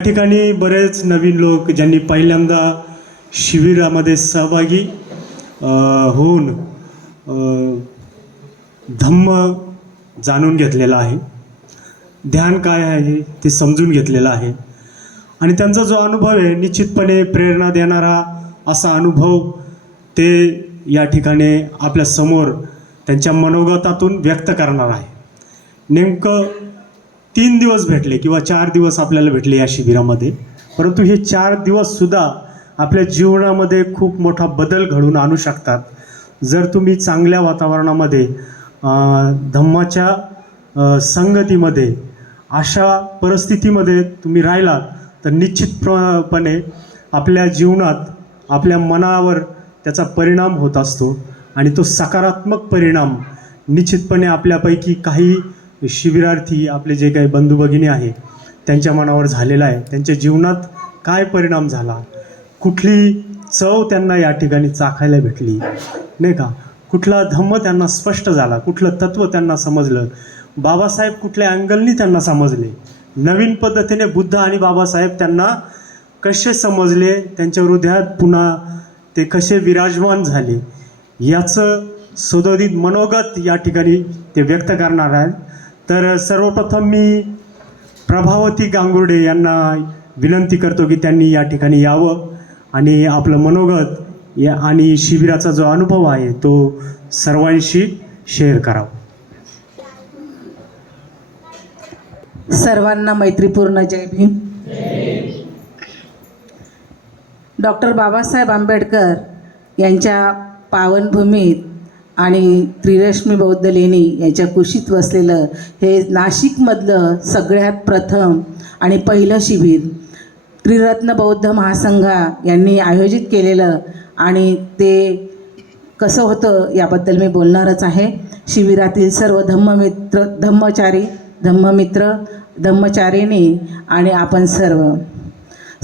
या ठिकाणी बरेच नवीन लोक ज्यांनी पहिल्यांदा शिबिरामध्ये सहभागी होऊन धम्म जाणून घेतलेला आहे, ध्यान काय आहे ते समजून घेतलेलं आहे आणि त्यांचा जो अनुभव आहे निश्चितपणे प्रेरणा देणारा असा अनुभव ते या ठिकाणी आपल्या समोर त्यांच्या मनोगतातून व्यक्त करणार आहे। नेमकं 3 दिवस भेटले किंवा 4 दिवस आपल्याला भेटले या शिबिरामध्ये, परंतु हे 4 दिवससुद्धा आपल्या जीवनामध्ये खूप मोठा बदल घडवून आणू शकतात जर तुम्ही चांगल्या वातावरणामध्ये धम्माच्या संगतीमध्ये अशा परिस्थितीमध्ये तुम्ही राहिलात तर निश्चितपणे आपल्या जीवनात आपल्या मनावर त्याचा परिणाम होत असतो आणि तो सकारात्मक परिणाम निश्चितपणे आपल्यापैकी काही शिबिरार्थी आपले जे काही बंधू भगिनी आहे त्यांच्या मनावर झालेला आहे। त्यांच्या जीवनात काय परिणाम झाला, कुठली चव त्यांना या ठिकाणी चाखायला भेटली नाही का, कुठला धम्म त्यांना स्पष्ट झाला, कुठलं तत्त्व त्यांना समजलं, बाबासाहेब कुठल्या अँगलनी त्यांना समजले, नवीन पद्धतीने बुद्ध आणि बाबासाहेब त्यांना कसे समजले, त्यांच्या हृदयात पुन्हा ते कसे विराजमान झाले याचं सुदोदित मनोगत या ठिकाणी ते व्यक्त करणार आहेत। तर सर्वप्रथम मी प्रभावती गांगुर्डे यांना विनंती करतो की त्यांनी या ठिकाणी यावं आणि आपलं मनोगत आणि शिबिराचा जो अनुभव आहे तो सर्वांशी शेअर करावा। सर्वांना मैत्रीपूर्ण जय भीम। डॉक्टर बाबासाहेब आंबेडकर यांच्या पावनभूमीत आणि त्रिरश्मी बौद्ध लेणी यांच्या कुशीत वसलेलं हे नाशिकमधलं सगळ्यात प्रथम आणि पहिलं शिबिर त्रिरत्न बौद्ध महासंघा यांनी आयोजित केलेलं आणि ते कसं होतं याबद्दल मी बोलणारच आहे। शिबिरातील सर्व धम्ममित्र, धम्ममित्र, धम्मचारिणी आणि आपण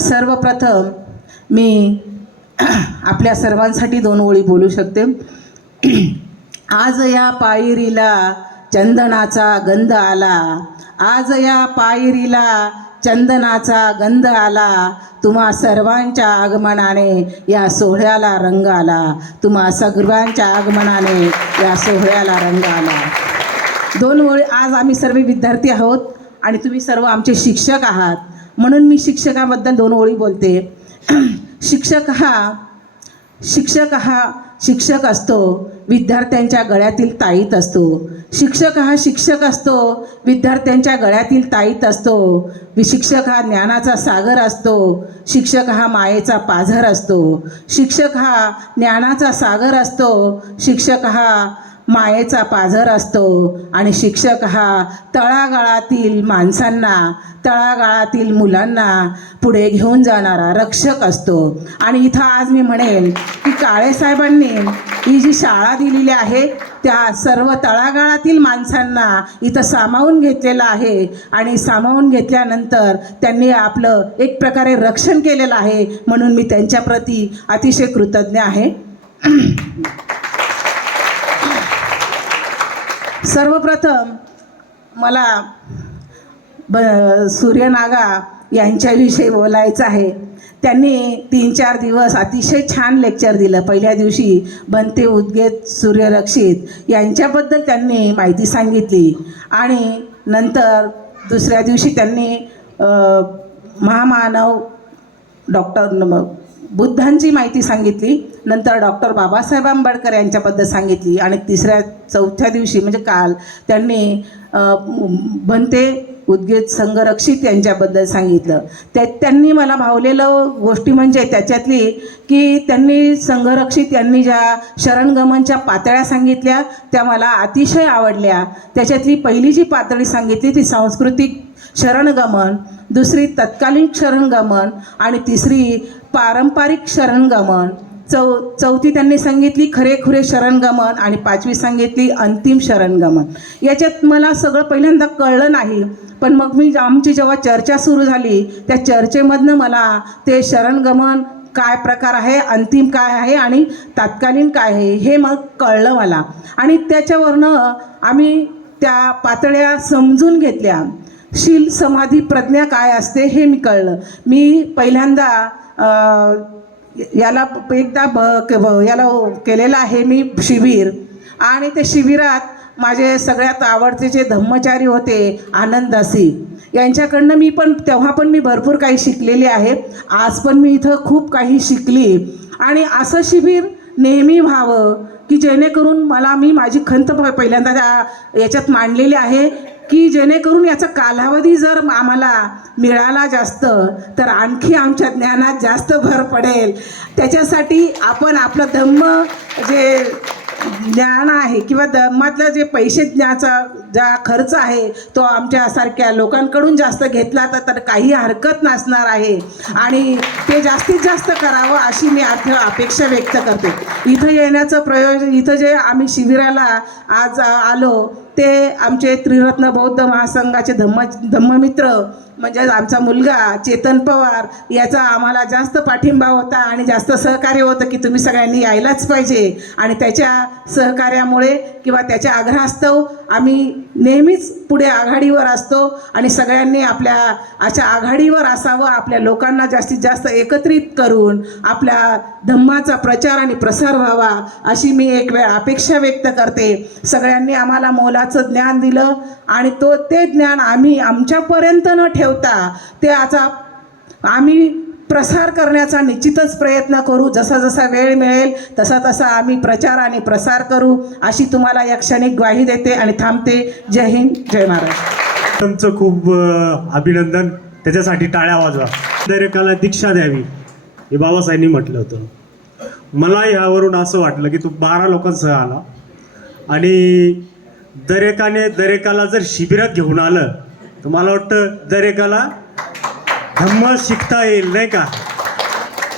सर्वप्रथम मी आपल्या सर्वांसाठी 2 ओळी बोलू शकते। आज या पायरीला चंदनाचा गंध आला, आज या पायरीला चंदनाचा गंध आला, तुम्हा सर्वांच्या आगमनाने या सोहळ्याला रंग आला, तुम्हा सर्वांच्या आगमनाने या सोहळ्याला रंग आला। 2 ओळी। आज आम्ही सर्व विद्यार्थी आहोत आणि तुम्ही सर्व आमचे शिक्षक आहात, म्हणून मी शिक्षकाबद्दल 2 ओळी बोलते। शिक्षक असतो, विद्यार्थ्यांच्या गळ्यातील ताईत असतो। शिक्षक असतो, विद्यार्थ्यांच्या गळ्यातील ताईत असतो। शिक्षक हा ज्ञानाचा सागर असतो, शिक्षक हा मायेचा पाझर असतो। शिक्षक हा ज्ञानाचा सागर असतो, शिक्षक हा मायेचा पाझर असतो आणि शिक्षक हा तळागाळातील माणसांना, तळागाळातील मुलांना पुढे घेऊन जाणारा रक्षक असतो। आणि इथं आज मी म्हणेन की काळेसाहेबांनी ही जी शाळा दिलेली आहे त्या सर्व तळागाळातील माणसांना इथं सामावून घेतलेलं आहे आणि सामावून घेतल्यानंतर त्यांनी आपलं एक प्रकारे रक्षण केलेलं आहे, म्हणून मी त्यांच्याप्रती अतिशय कृतज्ञ आहे। सर्वप्रथम मला सूर्यनागा यांच्याविषयी बोलायचं आहे। त्यांनी 3-4 दिवस अतिशय छान लेक्चर दिलं। पहिल्या दिवशी बनते उद्गीत सूर्यरक्षित यांच्याबद्दल त्यांनी माहिती सांगितली आणि नंतर दुसऱ्या दिवशी त्यांनी महामानव डॉक्टर बुद्धांची माहिती सांगितली, नंतर डॉक्टर बाबासाहेब आंबेडकर यांच्याबद्दल सांगितली आणि 3-4 दिवशी म्हणजे काल त्यांनी बनते उद्गीत संघरक्षित यांच्याबद्दल सांगितलं। त्यांनी मला भावलेलं गोष्टी म्हणजे त्याच्यातली की त्यांनी संघरक्षित यांनी ज्या शरणगमनच्या पातळ्या सांगितल्या त्या मला अतिशय आवडल्या। त्याच्यातली पहिली जी पातळी सांगितली ती सांस्कृतिक शरणगमन, दुसरी तत्कालीन शरणगमन आणि तिसरी पारंपरिक शरणगमन, चौथी त्यांनी सांगितली खरेखुरे शरणगमन आणि 5वी सांगितली अंतिम शरणगमन। याच्यात मला सगळं पहिल्यांदा कळलं नाही, पण मग आमची जेव्हा चर्चा सुरू झाली त्या चर्चेमधनं मला ते शरणगमन काय प्रकार आहे, अंतिम काय आहे आणि तत्कालीन काय आहे हे मग कळलं मला आणि त्याच्यावरनं आम्ही त्या पातळ्या समजून घेतल्या। शील समाधी प्रज्ञा काय असते हे मी कळलं. मी पहिल्यांदा याला एकदा याला केलेलं आहे मी शिबिर, आणि ते शिबिरात माझे सगळ्यात आवडते जे धम्मचारी होते आनंदासी यांच्याकडनं मी पण तेव्हा पण मी भरपूर काही शिकलेली आहे. आज पण मी इथं खूप काही शिकली. आणि असं शिबिर नेहमी व्हावं की जेणेकरून मी माझी खंत पहिल्यांदा त्या याच्यात मांडलेली आहे की जेणेकरून याचा कालावधी जर आम्हाला मिळाला जास्त तर आणखी आमच्या ज्ञानात जास्त भर पडेल. त्याच्यासाठी आपण आपलं धम्म जे ज्ञान आहे किंवा धम्मातलं जे पैसे ज्ञाचा ज्या खर्च आहे तो आमच्यासारख्या लोकांकडून जास्त घेतला तर काही हरकत नसणार आहे आणि ते जास्तीत जास्त करावं अशी मी अपेक्षा व्यक्त करते. इथं येण्याचं प्रयोजन, इथं जे आम्ही शिबिराला आज आलो ते आमचे त्रिरत्न बौद्ध महासंघाचे धम्ममित्र म्हणजे आमचा मुलगा चेतन पवार याचा आम्हाला जास्त पाठिंबा होता आणि जास्त सहकार्य होतं की तुम्ही सगळ्यांनी यायलाच पाहिजे. आणि त्याच्या सहकार्यामुळे किंवा त्याच्या आग्रहास्तव आम्ही नेहमीच पुढे आघाडीवर असतो आणि सगळ्यांनी आपल्या अशा आघाडीवर असावं, आपल्या लोकांना जास्तीत जास्त एकत्रित करून आपल्या धम्माचा प्रचार आणि प्रसार व्हावा अशी मी एक वेळ अपेक्षा व्यक्त करते. सगळ्यांनी आम्हाला मोलाचं ज्ञान दिलं आणि ते ज्ञान आम्ही आमच्यापर्यंत न ठेवता ते आता आम्ही प्रसार करण्याचा निश्चितच प्रयत्न करू. जसा जसा वेळ मिळेल तसा तसा आम्ही प्रचार आणि प्रसार करू अशी तुम्हाला या क्षणिक ग्वाही देते आणि थांबते. जय हिंद, जय महाराष्ट्र. तुमचं खूप अभिनंदन. त्याच्यासाठी टाळ्या वाजवा. दरेकाला दीक्षा द्यावी हे बाबासाहेबांनी म्हटलं होतं. मला यावरून असं वाटलं की तू 12 लोकांसह आला आणि दरेकाला जर शिबिरात घेऊन आलं तर मला वाटतं दरेकाला धम्म शिकता येईल, नाही का?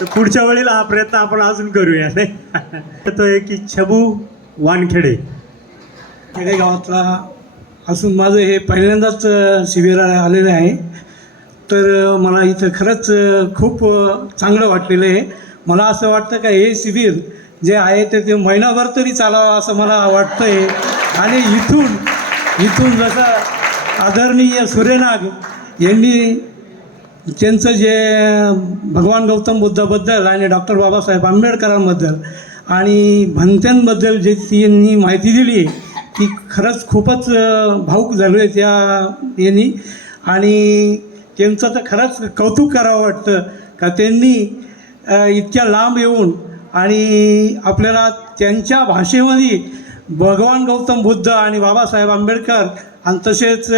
तर पुढच्या वेळेला हा प्रयत्न आपण अजून करूया, नाही? तो एक की छबू वानखेडे खेडेगावातला असून माझं हे पहिल्यांदाच शिबिराला आलेलं आहे. तर मला इथं खरंच खूप चांगलं वाटलेलं आहे. मला असं वाटतं का हे शिबिर जे आहे ते महिनाभर तरी चालावं असं मला वाटतं आहे. आणि इथून जसं आदरणीय सूर्यनाग यांनी त्यांचं जे भगवान गौतम बुद्धाबद्दल आणि डॉक्टर बाबासाहेब आंबेडकरांबद्दल आणि भंत्यांबद्दल जे त्यांनी माहिती दिली ती खरंच खूपच भावूक झालो आहे त्या यांनी. आणि त्यांचं तर खरंच कौतुक करावं वाटतं का त्यांनी इतक्या लांब येऊन आणि आपल्याला त्यांच्या भाषेमध्ये भगवान गौतम बुद्ध आणि बाबासाहेब आंबेडकर आणि तसेच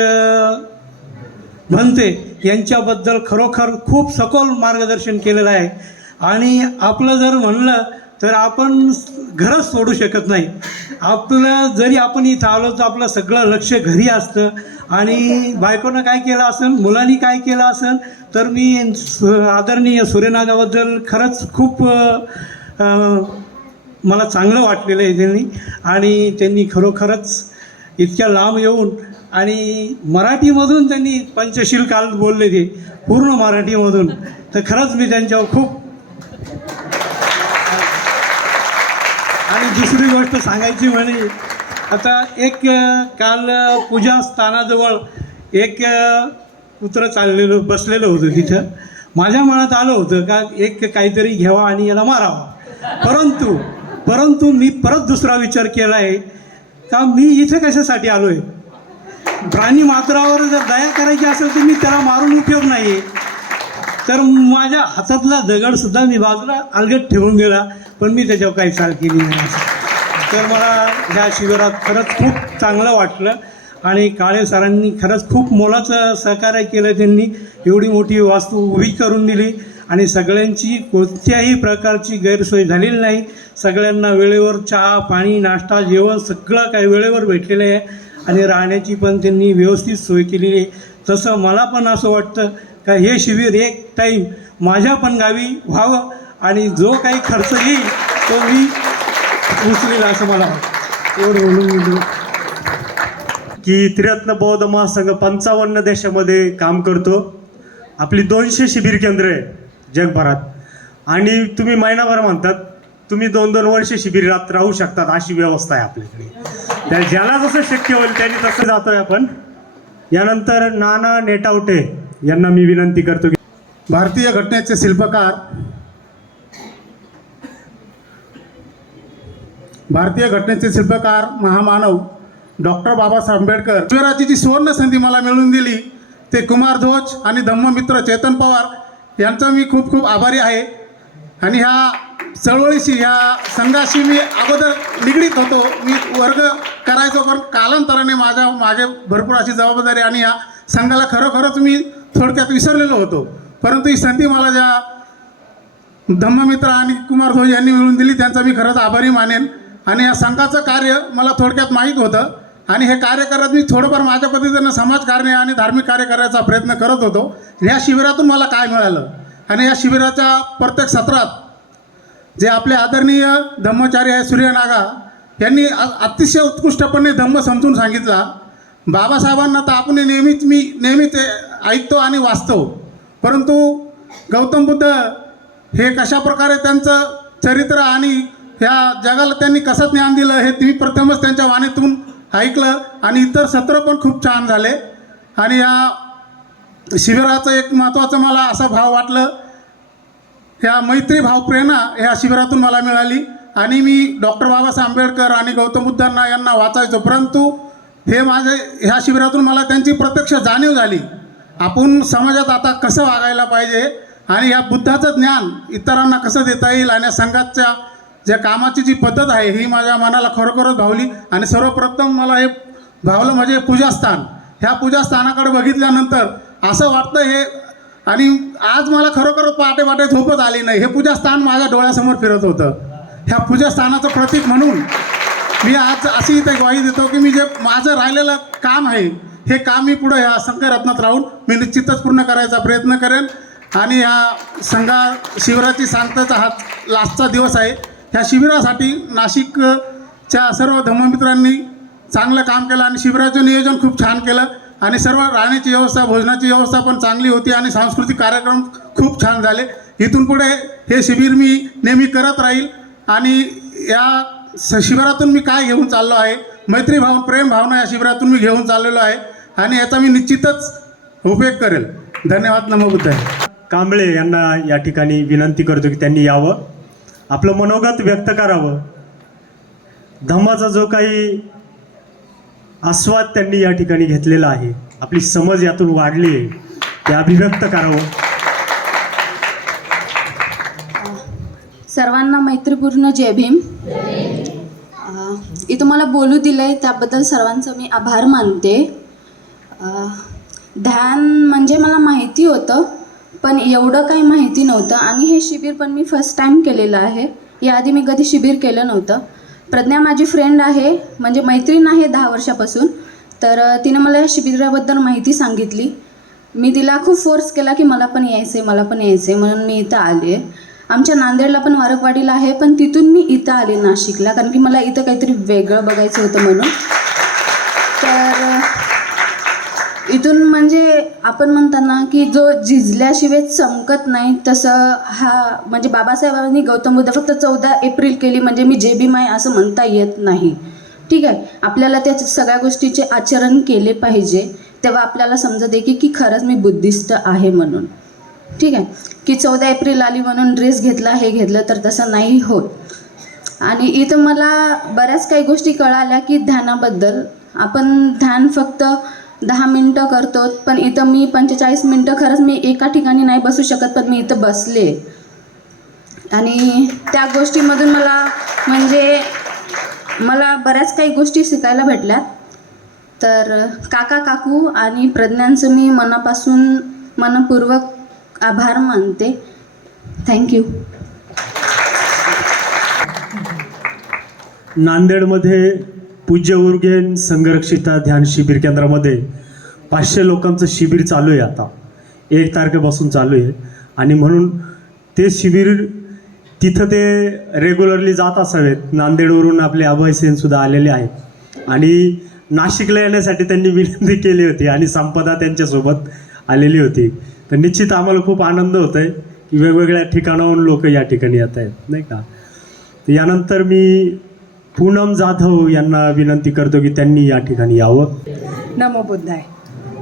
भंते यांच्याबद्दल खरोखर खूप सखोल मार्गदर्शन केलेलं आहे. आणि आपलं जर म्हणलं तर आपण घरच सोडू शकत नाही. आपलं जरी आपण इथं आलो तर आपलं सगळं लक्ष घरी असतं आणि बायकोनं काय केलं असेल, मुलांनी काय केलं असेल. तर मी आदरणीय सूर्यनागाबद्दल खरंच खूप मला चांगलं वाटलेलं आहे त्यांनी. आणि त्यांनी खरोखरच इतक्या लांब येऊन आणि मराठीमधून त्यांनी पंचशील काल बोलले ते पूर्ण मराठीमधून. तर खरंच मी त्यांच्यावर खूप. आणि दुसरी गोष्ट सांगायची म्हणजे आता एक काल पूजा स्थानाजवळ एक कुत्रं बसलेलं होतं. तिथं माझ्या मनात आलं होतं का एक काहीतरी घ्यावा आणि याला मारावा. परंतु मी परत दुसरा विचार केला आहे का मी इथे कशासाठी आलो आहे. प्राणी मात्रावर जर दया करायची असेल तर मी त्याला मारून उपयोग नाही आहे. तर माझ्या हातातला दगडसुद्धा मी बाजूला अलगद ठेवून गेला, पण मी त्याच्यावर काही चाल केली नाही. तर मला ह्या शिबिरात खरंच खूप चांगलं वाटलं. आणि काळे सरांनी खरंच खूप मोलाचं सहकार्य केलं. त्यांनी एवढी मोठी वास्तू उभी करून दिली आणि सगळ्यांची कोणत्याही प्रकारची गैरसोय झालेली नाही. सगळ्यांना वेळेवर चहा पाणी नाश्ता जेवण सगळं काही वेळेवर भेटलेलं आहे आणि राहण्याची पण त्यांनी व्यवस्थित सोय केलेली आहे. तसं मला पण असं वाटतं का हे शिबिर एक टाईम माझ्या पण गावी व्हावं आणि जो काही खर्च येईल तो मी उचलेल असं मला वाटतं. एवढं बोलून की त्रिरत्न बौद्ध महासंघ 55 देशामध्ये काम करतो. आपली 200 शिबिर केंद्र आहे जगभरात. आणि तुम्ही महिनाभर म्हणतात, तुम्ही 2-2 वर्ष शिबिरात राहू शकतात अशी व्यवस्था आहे आपल्याकडे. ज्याला जसं शक्य होईल त्यांनी तसं जातोय आपण. यानंतर नाना नेटावटे यांना मी विनंती करतो की भारतीय घटनेचे शिल्पकार, भारतीय घटनेचे शिल्पकार महामानव डॉक्टर बाबासाहेब आंबेडकर ईश्वराची जी सुवर्ण संधी मला मिळवून दिली ते कुमार ध्वज आणि धम्ममित्र चेतन पवार यांचा मी खूप खूप आभारी आहे. आणि ह्या चळवळीशी, ह्या संघाशी मी अगोदर निगडीत होतो. मी वर्ग करायचो, पण कालांतराने माझ्या मागे भरपूर अशी जबाबदारी आणि ह्या संघाला खरोखरच मी थोडक्यात विसरलेलो होतो. परंतु ही संधी मला ज्या धम्ममित्र आणि कुमार ध्वज यांनी मिळवून दिली त्यांचा मी खरंच आभारी मानेन. आणि या संघाचं कार्य मला थोडक्यात माहीत होतं आणि हे कार्य करत मी थोडंफार माझ्या पद्धतीनं समाजकार्य आणि धार्मिक कार्य करायचा प्रयत्न करत होतो. ह्या शिबिरातून मला काय मिळालं आणि या शिबिराच्या प्रत्येक सत्रात जे आपले आदरणीय धम्मचारी आहे सूर्यनागा यांनी अतिशय उत्कृष्टपणे धम्म समजून सांगितला. बाबासाहेबांना तर आपण नेहमीच ऐकतो आणि वाचतो, परंतु गौतम बुद्ध हे कशा प्रकारे त्यांचं चरित्र आणि ह्या जगाला त्यांनी कसं ज्ञान दिलं हे मी प्रथमच त्यांच्या वाणीतून ऐकलं. आणि इतर सत्र पण खूप छान झाले. आणि या शिबिराचं एक महत्त्वाचं मला असा भाव वाटलं, ह्या मैत्री भाव प्रेरणा ह्या शिबिरातून मला मिळाली. आणि मी डॉक्टर बाबासाहेब आंबेडकर आणि गौतम बुद्धांना यांना वाचायचो, परंतु हे माझे ह्या शिबिरातून मला त्यांची प्रत्यक्ष जाणीव झाली. आपण समाजात आता कसं वागायला पाहिजे आणि या बुद्धाचं ज्ञान इतरांना कसं देता येईल आणि या संघाच्या ज्या कामाची जी पद्धत आहे ही माझ्या मनाला खरोखरच भावली. आणि सर्वप्रथम मला हे भावलं म्हणजे पूजास्थान. ह्या पूजास्थानाकडे बघितल्यानंतर असं वाटतं हे, आणि आज मला खरोखरच पहाटे झोपच आली नाही. हे पूजास्थान माझ्या डोळ्यासमोर फिरत होतं. ह्या पूजास्थानाचं प्रतीक म्हणून मी आज अशी इथे ग्वाही देतो की मी जे माझं राहिलेलं काम आहे हे काम मी पुढे ह्या संघरत्नात राहून मी निश्चितच पूर्ण करायचा प्रयत्न करेन. आणि ह्या शिबिराची सांगताचा हा लास्टचा दिवस आहे. ह्या शिबिरासाठी नाशिकच्या सर्व धम्ममित्रांनी चांगलं काम केलं आणि शिबिराचं नियोजन खूप छान केलं. आणि सर्व राहण्याची व्यवस्था, भोजनाची व्यवस्था पण चांगली होती आणि सांस्कृतिक कार्यक्रम खूप छान झाले. इथून पुढे हे शिबिर मी नेहमी करत राहील. आणि या शिबिरातून मी काय घेऊन चाललो आहे, मैत्रीभाव, प्रेम भावना या शिबिरातून मी घेऊन चाललेलो आहे आणि याचा मी निश्चितच उपयोग करेल. धन्यवाद. नमो बुद्धाय. कांबळे यांना या ठिकाणी विनंती करतो की त्यांनी यावं, आपलं मनोगत व्यक्त करावं. धम्माचा जो काही आस्वाद त्यांनी या ठिकाणी घेतलेला आहे, आपली समज यातून वाढली आहे, ते अभिव्यक्त करावं. सर्वांना मैत्रीपूर्ण जय भीम. इथं मला बोलू दिलं आहे त्याबद्दल सर्वांचं मी आभार मानते. ध्यान म्हणजे मला माहिती होतं, पण एवढं काही माहिती नव्हतं. आणि हे शिबिर पण मी फर्स्ट टाईम केलेलं आहे. याआधी मी कधी शिबिर केलं नव्हतं. प्रज्ञा माझी फ्रेंड आहे, म्हणजे मैत्रीण आहे 10 वर्षापासून. तर तिने मला या शिबिराबद्दल माहिती सांगितली. मी तिला खूप फोर्स केला की मला पण यायचं आहे, म्हणून मी इथं आले. आमच्या नांदेडला पण वारकवाडीला आहे, पण तिथून मी इथं आले नाशिकला, कारण की मला इथं काहीतरी वेगळं बघायचं होतं म्हणून. तर इथून म्हणजे आपण म्हणताना की जो झिजल्याशिवाय चमकत नाही, तसं हा म्हणजे बाबासाहेबांनी गौतम बुद्ध फक्त 14 एप्रिल केली म्हणजे मी जे भीम आहे असं म्हणता येत नाही. ठीक आहे, आपल्याला त्या सगळ्या गोष्टीचे आचरण केले पाहिजे, तेव्हा आपल्याला समजत आहे की खरंच मी बुद्धिस्ट आहे म्हणून. ठीक आहे, की 14 एप्रिल आली म्हणून ड्रेस घेतला, हे घेतलं, तर तसं नाही होत. आणि इथं मला बऱ्याच काही गोष्टी कळाल्या की ध्यानाबद्दल. आपण ध्यान फक्त 10 मिनटं करतो, पण इथं मी 45 मिनटं, खरंच मी एका ठिकाणी नाही बसू शकत, पण मी इथं बसले. आणि त्या गोष्टीमधून मला बऱ्याच काही गोष्टी शिकायला भेटल्या. तर काका काकू आणि प्रज्ञांचं मी मनपूर्वक आभार मानते. थँक्यू. नांदेडमध्ये पूज्य उर्गेन संघरक्षिता ध्यान शिबिर केंद्रामध्ये 500 लोकांचं शिबिर चालू आहे. आता 1 तारखेपासून चालू आहे. आणि म्हणून ते शिबिर तिथं ते रेग्युलरली जात असावेत. नांदेडवरून आपले अभय सेनसुद्धा आलेले आहेत आणि नाशिकला येण्यासाठी त्यांनी विनंती केली होती आणि संपदा त्यांच्यासोबत आलेली होती. तर निश्चित आम्हाला खूप आनंद होत आहे की वेगवेगळ्या ठिकाणाहून लोक या ठिकाणी येत आहेत, नाही का. तर यानंतर मी पूनम जाधव यांना विनंती करतो की त्यांनी या ठिकाणी यावं. नमो बुद्धाय.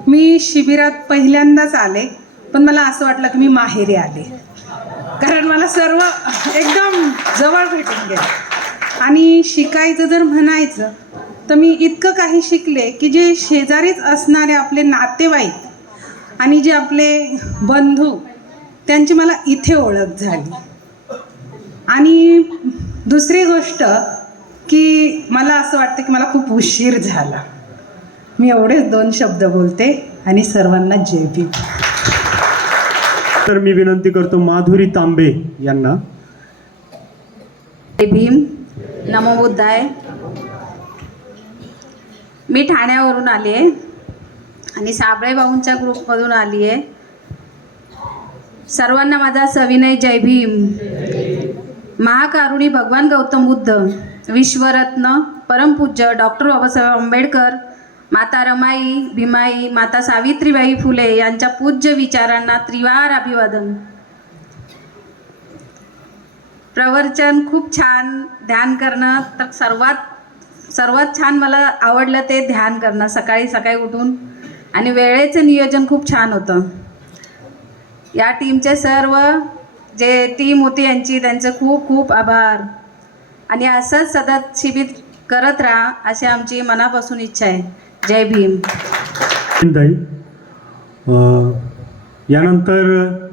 मी शिबिरात पहिल्यांदाच आले, पण मला असं वाटलं की मी माहेरी आले, कारण मला सर्व एकदम जवळ भेटून गेलं. आणि शिकायचं जर म्हणायचं तर मी इतकं काही शिकले की जे शेजारीच असणारे आपले नातेवाईक आणि जे आपले बंधू, त्यांची मला इथे ओळख झाली. आणि दुसरी गोष्ट की मला असं वाटतं की मला खूप उशीर झाला. मी एवढेच 2 शब्द बोलते आणि सर्वांना जय भीम. तर मी विनंती करतो माधुरी तांबे यांना. जय भीम. नमो बुद्धाय. मी ठाण्यावरून आली आहे आणि साबळे भाऊंच्या ग्रुपमधून आली आहे. सर्वांना माझा सविनय जय भीम. महाकारुणी भगवान गौतम बुद्ध, विश्वरत्न परमपूज्य डॉक्टर बाबासाहेब आंबेडकर, माता रमाई भीमाई, माता सावित्रीबाई फुले यांच्या पूज्य विचारांना त्रिवार अभिवादन. प्रवचन खूप छान. ध्यान करणं तर सर्वात छान मला आवडलं ते ध्यान करणं, सकाळी सकाळी उठून. आणि वेळेचं नियोजन खूप छान होतं. या टीमचे सर्व जे टीम होती यांची, त्यांचे खूप खूप आभार. आणि असंच सतत शिबिर करत राहा अशी आमची मनापासून इच्छा आहे. जय भीम. ताई, यानंतर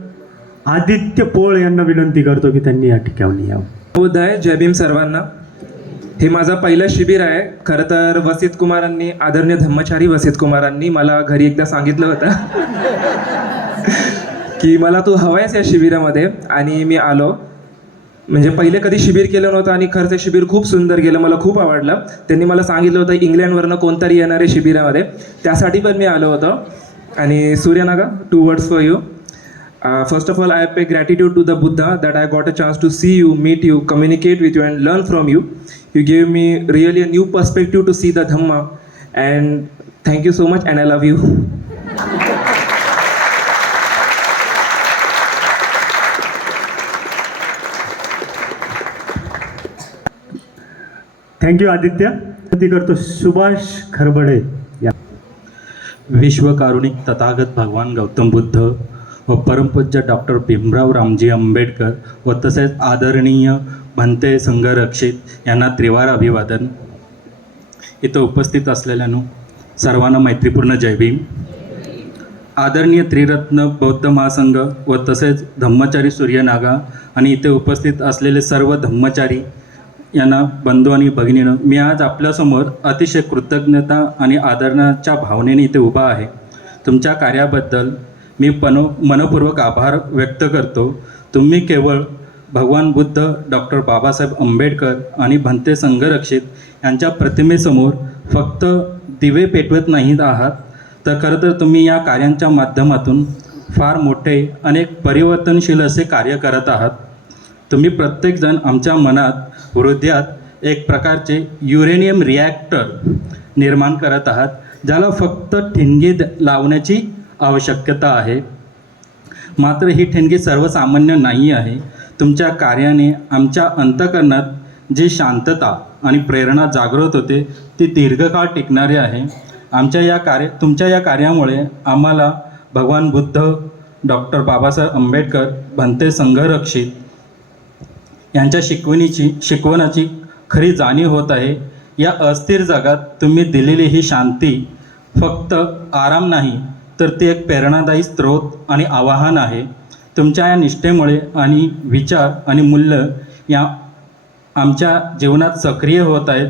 आदित्य पोळ यांना विनंती करतो की त्यांनी या ठिकाणी यावं. बुद्धाय. जय भीम सर्वांना. हे माझं पहिलं शिबिर आहे. खरं तर वसित कुमारांनी, आदरणीय धम्मचारी वसित कुमारांनी मला घरी एकदा सांगितलं होतं की मला तू हवायस या शिबिरामध्ये, आणि मी आलो. म्हणजे पहिले कधी शिबिर केलं नव्हतं आणि खरं ते शिबिर खूप सुंदर गेलं, मला खूप आवडलं. त्यांनी मला सांगितलं होतं इंग्लंडवरनं कोणतरी येणार आहे शिबिरामध्ये, त्यासाठी पण मी आलो होतो. आणि सूर्यनागा, 2 words for you. First of all, I pay gratitude to the Buddha that I got a chance to see you, meet you, communicate with you and learn from you. You gave me really a new perspective to see the Dhamma, and thank you so much and I love you. Thank you Aditya. विनंती करतो सुभाष खरबडे या. विश्वकारुणिक तथागत भगवान गौतम बुद्ध व परमपूज्य doctor Bhimrao Ramji Ambedkar व तसेच आदरणीय भंते संघरक्षित यांना त्रिवार अभिवादन. इथं उपस्थित असलेल्यांनो सर्वांना मैत्रीपूर्ण जय भीम. आदरणीय त्रिरत्न बौद्ध महासंघ व तसेच धम्मचारी सूर्यनागा आणि इथे उपस्थित असलेले सर्व धम्मचारी यांना बंधू आणि भगिनीनं, मी आज आपल्यासमोर अतिशय कृतज्ञता आणि आदरणाच्या भावनेने इथे उभा आहे. तुमच्या कार्याबद्दल मी मनपूर्वक आभार व्यक्त करतो. तुम्ही केवळ भगवान बुद्ध, डॉक्टर बाबासाहेब आंबेडकर आणि भंते संघरक्षित यांच्या प्रतिमेसमोर फक्त दिवे पेटवत नाहीत आहात, तर खरं तर तुम्ही या कार्यांच्या माध्यमातून फार मोठे अनेक परिवर्तनशील असे कार्य करत आहात. तुम्ही प्रत्येकजण आमच्या मनात, हृदयात एक प्रकारचे युरेनियम रिॲक्टर निर्माण करत आहात, ज्याला फक्त ठिणगी लावण्याची आवश्यकता आहे. मात्र ही ठिणगी सर्वसामान्य नाही आहे. तुमच्या कार्याने आमच्या अंतःकरणात जी शांतता आणि प्रेरणा जागृत होते ती दीर्घकाळ टिकणारी आहे. तुमच्या या कार्यामुळे आम्हाला भगवान बुद्ध, डॉक्टर बाबासाहेब आंबेडकर, भंते संघरक्षित यांच्या शिकवणाची खरी जाणीव होत आहे. या अस्थिर जगात तुम्ही दिलेली ही शांती फक्त आराम नाही, तर ती एक प्रेरणादायी स्रोत आणि आवाहन आहे. तुमच्या या निष्ठेमुळे आणि विचार आणि मूल्य या आमच्या जीवनात सक्रिय होत आहेत.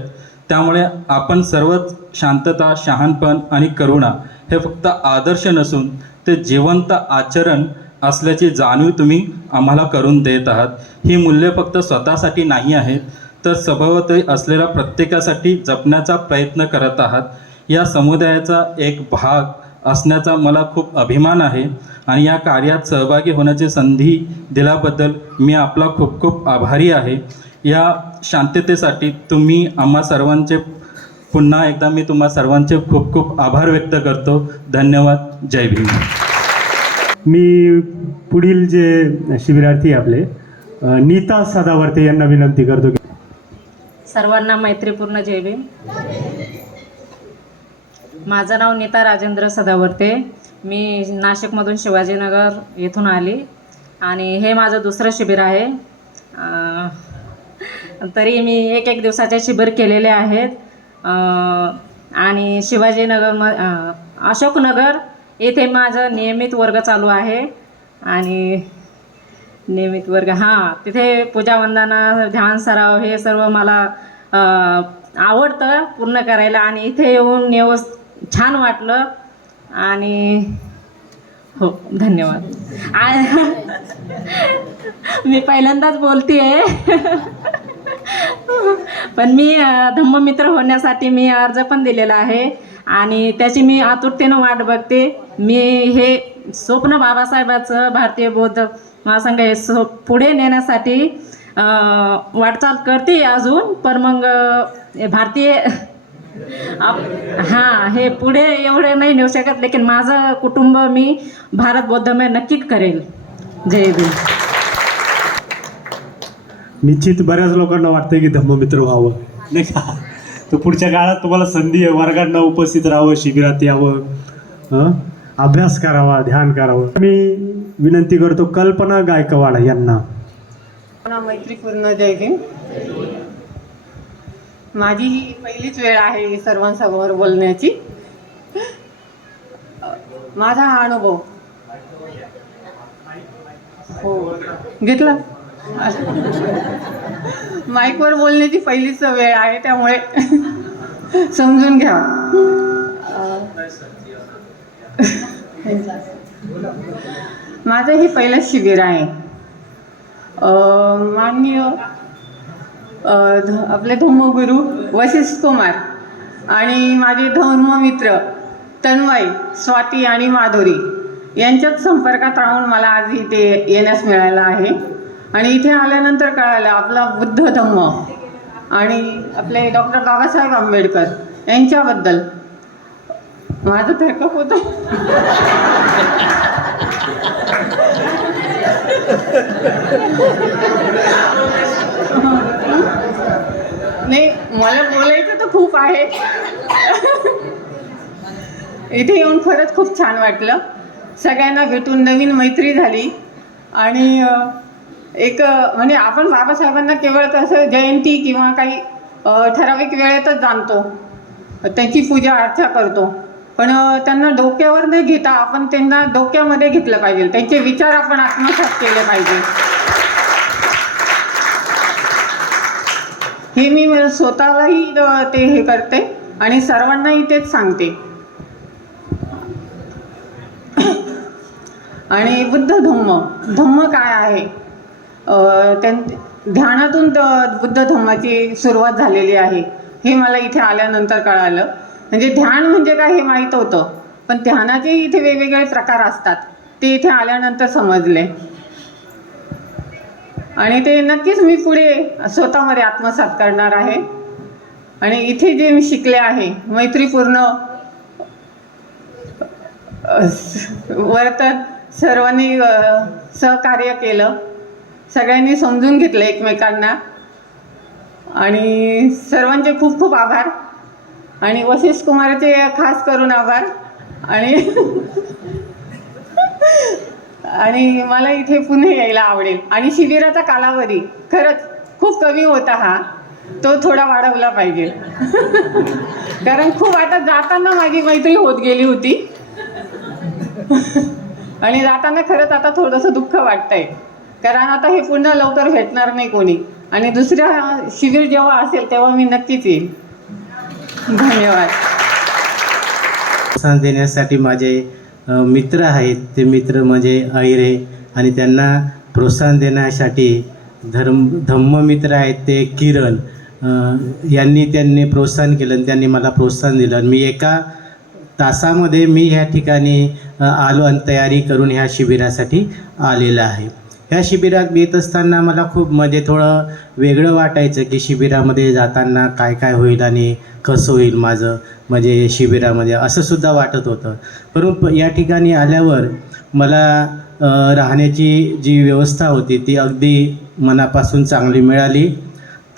त्यामुळे आपण सर्वच शांतता, शहाणपण आणि करुणा हे फक्त आदर्श नसून ते जिवंत आचरण असल्याची जाणीव तुम्ही आम्हाला करून देत आहात. ही मूल्ये फक्त स्वतःसाठी नाही आहेत, तर सभोवती असलेल्या प्रत्येकासाठी जपण्याचा प्रयत्न करत आहात. या समुदायाचा एक भाग असण्याचा मला खूप अभिमान आहे आणि या कार्यात सहभागी होण्याची संधी दिल्याबद्दल मी आपला खूप खूप आभारी आहे. या शांततेसाठी तुम्ही आम्हा सर्वांचे, पुन्हा एकदा मी तुम्हा सर्वांचे खूप खूप आभार व्यक्त करतो. धन्यवाद. जय भीम. मी पुढील जे शिबिरार्थी आपले नीता सदावर्ते यांना विनंती करतो की सर्वांना मैत्रीपूर्ण जय भीम. माझं नाव नीता राजेंद्र सदावर्ते. मी नाशिकमधून शिवाजीनगर येथून आली आणि हे माझं दुसरं शिबिर आहे. तरी मी एक दिवसाचे शिबिर केलेले आहेत आणि अशोकनगर येथे माझं नियमित वर्ग चालू आहे आणि नियमित वर्ग तिथे पूजा वंदना ध्यान सराव हे सर्व मला आवडतं पूर्ण करायला आणि इथे येऊन छान वाटलं आणि हो धन्यवाद. मी पहिल्यांदाच बोलते आहे पण मी धम्ममित्र होण्यासाठी मी अर्ज पण दिलेला आहे आणि त्याची मी आतुरतेनं वाट बघते. मी हे स्वप्न बाबासाहेबाचं भारतीय बौद्ध महासंघ हे पुढे नेण्यासाठी वाटचाल करते अजून. पण मग भारतीय हे पुढे एवढे नाही नेऊ शकत, लेकिन माझं कुटुंब मी भारत बौद्धमय नक्कीच करेल. जय भीम. निश्चित बऱ्याच लोकांना वाटतं की धम्ममित्र व्हावं नाही का. तर पुढच्या काळात तुम्हाला संधी आहे वर्गांना उपस्थित राहावं, शिबिरात यावं, अभ्यास करावा, ध्यान करावं. मी विनंती करतो कल्पना गायकवाड यांना. मैत्रीपूर्ण जय भीम. माझी ही पहिलीच वेळ आहे सर्वांसमोर बोलण्याची. माझा हा अनुभव हो घेतला. माईकवर बोलण्याची पहिलीच वेळ आहे त्यामुळे समजून घ्या. माझं हे पहिलंच शिबिर आहे. माननीय आपले धम्मगुरू वशिष्ठ कुमार आणि माझे धर्ममित्र तन्मय, स्वाती आणि माधुरी यांच्याच संपर्कात राहून मला आज इथे येण्यास मिळालं आहे. आणि इथे आल्यानंतर कळालं आपला बुद्ध धम्म आणि आपले डॉक्टर बाबासाहेब आंबेडकर यांच्याबद्दल. माझं तर्क होतं नाही, मला बोलायचं तर खूप आहे. इथे येऊन खरंच खूप छान वाटलं. सगळ्यांना भेटून नवीन मैत्री झाली आणि एक म्हणजे आपण बाबासाहेबांना केवळ कसं जयंती किंवा काही ठराविक वेळेतच जाणतो, त्यांची पूजा अर्चा करतो, पण त्यांना डोक्यावर न घेता आपण त्यांना डोक्यामध्ये घेतलं पाहिजे. त्यांचे विचार आपण आत्मसात केले पाहिजे. हे मी स्वतःलाही ते हे करते आणि सर्वांनाही तेच सांगते. आणि बुद्ध धम्म काय आहे, ध्यानातून बुद्ध धम्माची सुरुवात झालेली आहे हे मला इथे आल्यानंतर कळालं. म्हणजे ध्यान म्हणजे काय हे माहीत होतं, पण ध्यानाचे इथे वेगवेगळे प्रकार असतात ते इथे आल्यानंतर समजले आणि ते नक्कीच मी पुढे स्वतःमध्ये आत्मसात करणार आहे. आणि इथे जे मी शिकले आहे मैत्रीपूर्ण वर्तन, सर्वांनी सहकार्य केलं, सगळ्यांनी समजून घेतलं एकमेकांना आणि सर्वांचे खूप खूप आभार. आणि वशिष्ठ कुमारचे खास करून आभार. आणि मला इथे पुन्हा यायला आवडेल. आणि शिबिराचा कालावधी खरंच खूप कमी होता, तो थोडा वाढवला पाहिजे. कारण खूप आता जाताना माझी मैत्री होत गेली होती आणि जाताना खरंच आता थोडंसं दुःख वाटतंय, कारण आता हे पुन्हा लवकर भेटणार नाही कोणी. आणि दुसऱ्या शिबिर जेव्हा असेल तेव्हा मी नक्कीच येईल. धन्यवाद. प्रोत्साहन देण्यासाठी माझे मित्र आहेत, ते मित्र म्हणजे अहिरे, आणि त्यांना प्रोत्साहन देण्यासाठी धम्ममित्र आहेत ते किरण त्यांनी प्रोत्साहन केलं आणि त्यांनी मला प्रोत्साहन दिलं. मी एका तासामध्ये मी ह्या ठिकाणी आलो आणि तयारी करून ह्या शिबिरासाठी आलेला आहे. ह्या शिबिरात येत असताना मला खूप म्हणजे थोडं वेगळं वाटायचं की शिबिरामध्ये जाताना काय काय होईल आणि कसं होईल माझं म्हणजे शिबिरामध्ये, असं सुद्धा वाटत होतं. परंतु या ठिकाणी आल्यावर मला राहण्याची जी व्यवस्था होती ती अगदी मनापासून चांगली मिळाली.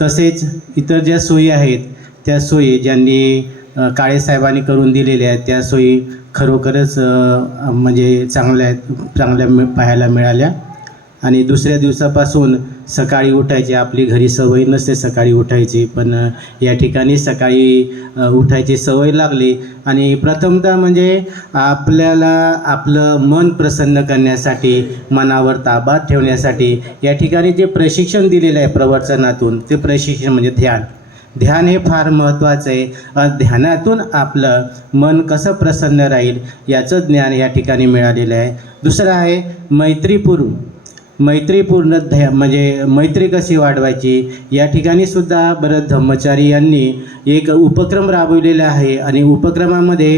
तसेच इतर ज्या सोयी आहेत त्या सोयी ज्यांनी काळेसाहेबांनी करून दिलेल्या आहेत त्या सोयी खरोखरच म्हणजे चांगल्या पाहायला मिळाल्या. आणि दुसऱ्या दिवसापासून सकाळी उठायची आपली घरी सवय नसते सकाळी उठायची, पण या ठिकाणी सकाळी उठायची सवय लागली. आणि प्रथमतः म्हणजे आपल्याला आपलं मन प्रसन्न करण्यासाठी, मनावर ताबा ठेवण्यासाठी या ठिकाणी जे प्रशिक्षण दिलेलं आहे प्रवचनातून, ते प्रशिक्षण म्हणजे ध्यान हे फार महत्त्वाचं आहे. ध्यानातून आपलं मन कसं प्रसन्न राहील याचं ज्ञान या ठिकाणी मिळालेलं आहे. दुसरं आहे मैत्रीपूर्ण म्हणजे मैत्री कशी वाढवायची या ठिकाणी सुद्धा बरं धम्मचारी यांनी एक उपक्रम राबवलेला आहे. आणि उपक्रमामध्ये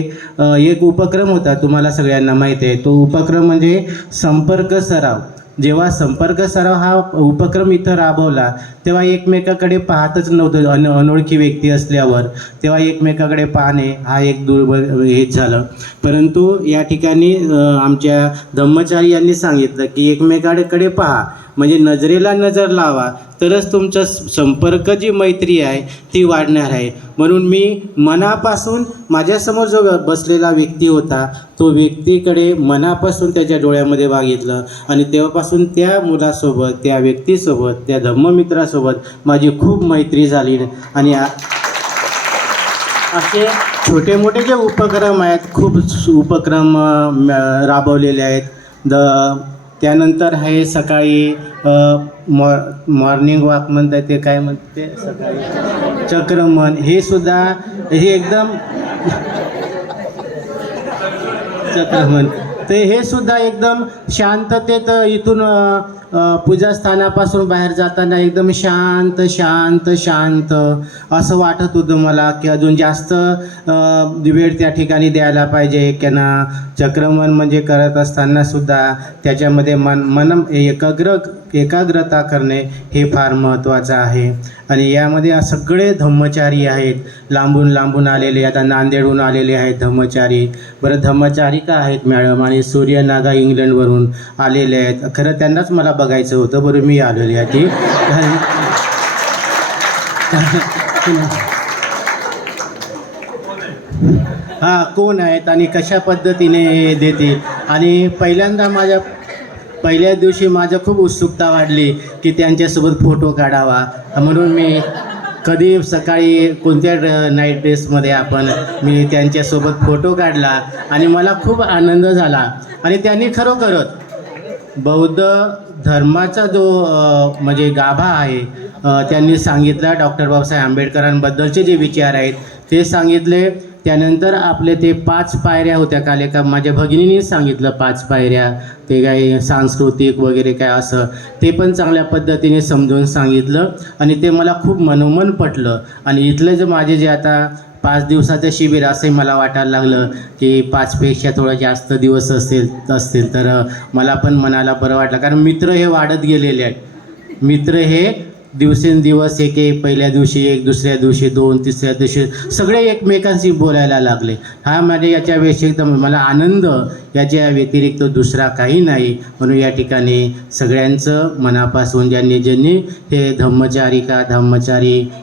एक उपक्रम होता, तुम्हाला सगळ्यांना माहीत आहे. तो उपक्रम म्हणजे संपर्क सराव. जेव्हा संपर्क सराव हा उपक्रम इथं राबवला तेव्हा एकमेकाकडे पाहतच नव्हतं. अनोळखी व्यक्ती असल्यावर तेव्हा एकमेकाकडे पाहणे हा एक हेच झालं. परंतु या ठिकाणी आमच्या धम्मचारी यांनी सांगितलं की एकमेकाकडे पहा, म्हणजे नजरेला नजर लावा, तरच तुमचा संपर्क जी मैत्री आहे ती वाढणार आहे. म्हणून मी मनापासून माझ्यासमोर जो बसलेला व्यक्ती होता तो व्यक्तीकडे मनापासून त्याच्या डोळ्यामध्ये बघितलं आणि तेव्हापासून त्या मुलासोबत, त्या व्यक्तीसोबत, त्या धम्ममित्रासोबत माझी खूप मैत्री झाली. आणि असे छोटे मोठे जे उपक्रम आहेत, खूप उपक्रम राबवलेले आहेत. त्यानंतर हे सकाळी मॉर्निंग वॉक म्हणतात, ते काय म्हणते सकाळी चक्रमन, हे सुद्धा हे एकदम चक्रमन, ते हे सुद्धा एकदम शांततेत इथून पूजास्थानापासून बाहेर जाताना एकदम शांत शांत शांत असं वाटत होतं मला की अजून जास्त वेळ त्या ठिकाणी द्यायला पाहिजे. त्यांना चक्रमन म्हणजे करत असताना सुद्धा त्याच्यामध्ये एकाग्रता करणे हे फार महत्त्वाचं आहे. आणि यामध्ये सगळे धम्मचारी आहेत, लांबून लांबून आलेले, आता नांदेडहून आलेले आहेत धम्मचारी. बरं, धम्मचारिका आहेत मॅडम आणि सूर्यनागा इंग्लंडवरून आलेले आहेत. खरं त्यांनाच मला बघायचं होतं, बरं मी आलेली आहे ती. हां, कोण आहेत आणि कशा पद्धतीने देते. आणि पहिल्या दिवशी माझं खूप उत्सुकता वाढली की त्यांच्यासोबत फोटो काढावा. म्हणून मी कधी सकाळी कोणत्या नाईट ड्रेसमध्ये मी त्यांच्यासोबत फोटो काढला आणि मला खूप आनंद झाला. आणि त्यांनी खरोखरच बौद्ध धर्माचा जो म्हणजे गाभा आहे त्यांनी सांगितला. डॉक्टर बाबासाहेब आंबेडकरांबद्दलचे जे विचार आहेत ते सांगितले. त्यानंतर आपले ते 5 पायऱ्या होत्या, काल एका माझ्या भगिनीने सांगितलं 5 पायऱ्या, ते काही सांस्कृतिक वगैरे काय असं, ते पण चांगल्या पद्धतीने समजून सांगितलं आणि ते मला खूप मनोमन पटलं. आणि इथलं जे माझे जे आता 5 दिवसाचं शिबिर असंही मला वाटायला लागलं की 5पेक्षा थोडं जास्त दिवस असतील तर मला पण मनाला बरं वाटलं. कारण मित्र हे वाढत गेलेले आहेत. मित्र हे दिवसेंदिवस एक पहिल्या दिवशी 1, दुसऱ्या दिवशी 2, तिसऱ्या दिवशी सगळे एकमेकांशी बोलायला लागले. हा माझ्या याच्या व्यतिरिक्त मला आनंद याच्या व्यतिरिक्त दुसरा काही नाही. म्हणून या ठिकाणी सगळ्यांचं मनापासून ज्यांनी हे धम्मचारी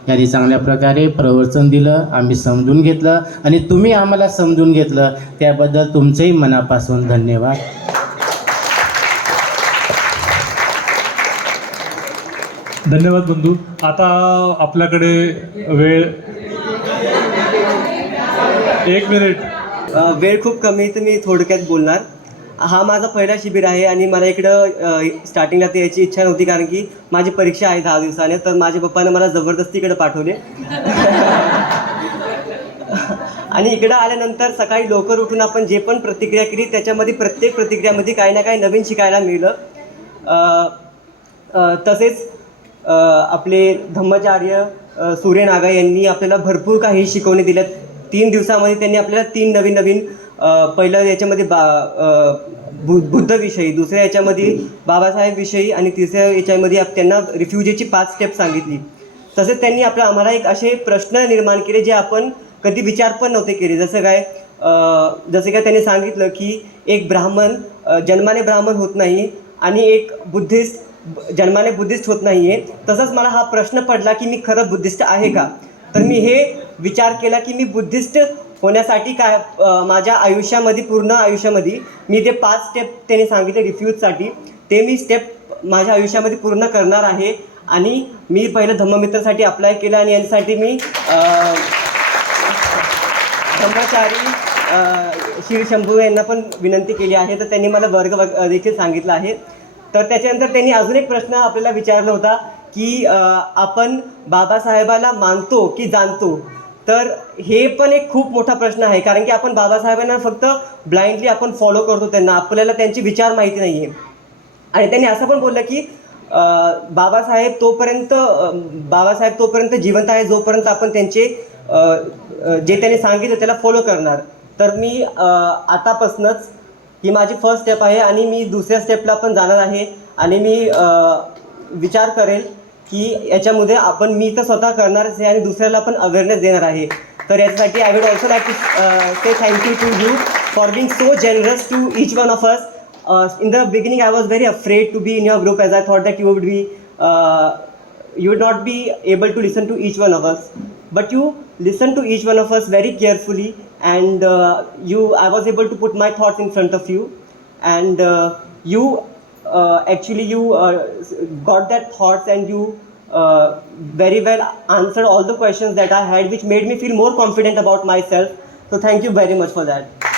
यांनी चांगल्या प्रकारे प्रवचन दिलं, आम्ही समजून घेतलं आणि तुम्ही आम्हाला समजून घेतलं, त्याबद्दल तुमचंही मनापासून धन्यवाद. धन्यवाद बंधू. आता आपल्याकडे वेळ 1 मिनिट. वेळ खूप कमी, तर मी थोडक्यात बोलणार. हा माझा पहिला शिबिर आहे आणि मला इकडं स्टार्टिंगला ते यायची इच्छा नव्हती, कारण की माझी परीक्षा आहे 10 दिवसाने. तर माझ्या पप्पाने मला जबरदस्ती इकडे पाठवले. आणि इकडं आल्यानंतर सकाळी लवकर उठून आपण जे पण प्रतिक्रिया केली त्याच्यामध्ये प्रत्येक प्रतिक्रियामध्ये काही ना काही नवीन शिकायला मिळलं. तसेच आपले धम्माचार्य सूर्यनागा यांनी आपल्याला भरपूर काही शिकवणी दिल्यात. 3 दिवसामध्ये त्यांनी आपल्याला 3 नवीन पहिलं याच्यामध्ये बुद्धविषयी, दुसऱ्या याच्यामध्ये बाबासाहेब विषयी आणि तिसऱ्या याच्यामध्ये त्यांना रिफ्युजीची 5 स्टेप सांगितली. तसेच त्यांनी आम्हाला एक असे प्रश्न निर्माण केले जे आपण कधी विचार पण नव्हते केले. जसं काय त्यांनी सांगितलं की एक ब्राह्मण जन्माने ब्राह्मण होत नाही आणि एक बुद्धिस्ट जन्माने बुद्धिस्ट होत नाही आहे. तसंच मला हा प्रश्न पडला की मी खरं बुद्धिस्ट आहे का. तर मी हे विचार केला की मी बुद्धिस्ट होण्यासाठी काय माझ्या आयुष्यामध्ये पूर्ण आयुष्यामध्ये मी ते 5 स्टेप त्यांनी सांगितले रिफ्यूजसाठी, ते मी स्टेप माझ्या आयुष्यामध्ये पूर्ण करणार आहे. आणि मी पहिलं धम्ममित्रासाठी अप्लाय केलं आणि यासाठी मी ब्रह्मचारी श्री शंभू यांना पण विनंती केली आहे, तर त्यांनी मला वर्ग देखील सांगितलं आहे. तर त्याच्यानंतर त्यांनी अजून एक प्रश्न आपल्याला विचारला होता की आपण बाबासाहेबाला मानतो की जाणतो. तर हे पण एक खूप मोठा प्रश्न आहे, कारण की आपण बाबासाहेबांना फक्त ब्लाइंडली आपण फॉलो करतो त्यांना, आपल्याला त्यांचे विचार माहिती नाही आहे. आणि त्यांनी असं पण बोललं की बाबासाहेब तोपर्यंत जिवंत आहे जोपर्यंत आपण त्यांचे जे त्यांनी सांगितलं त्याला फॉलो करणार. तर मी आतापासूनच ही माझी फर्स्ट स्टेप आहे आणि मी दुसऱ्या स्टेपला पण जाणार आहे. आणि मी विचार करेल की याच्यामध्ये मी तर स्वतः करणारच आहे आणि दुसऱ्याला पण अवेअरनेस देणार आहे. तर याच्यासाठी I would also like to say thank you to you for being so generous to each one of us. In the beginning I was very afraid to be in your group, as I thought that you would not be able to listen to each one of us, but you listened to each one of us very carefully, and I was able to put my thoughts in front of you, and you got that thoughts, and you very well answered all the questions that I had, which made me feel more confident about myself. So thank you very much for that.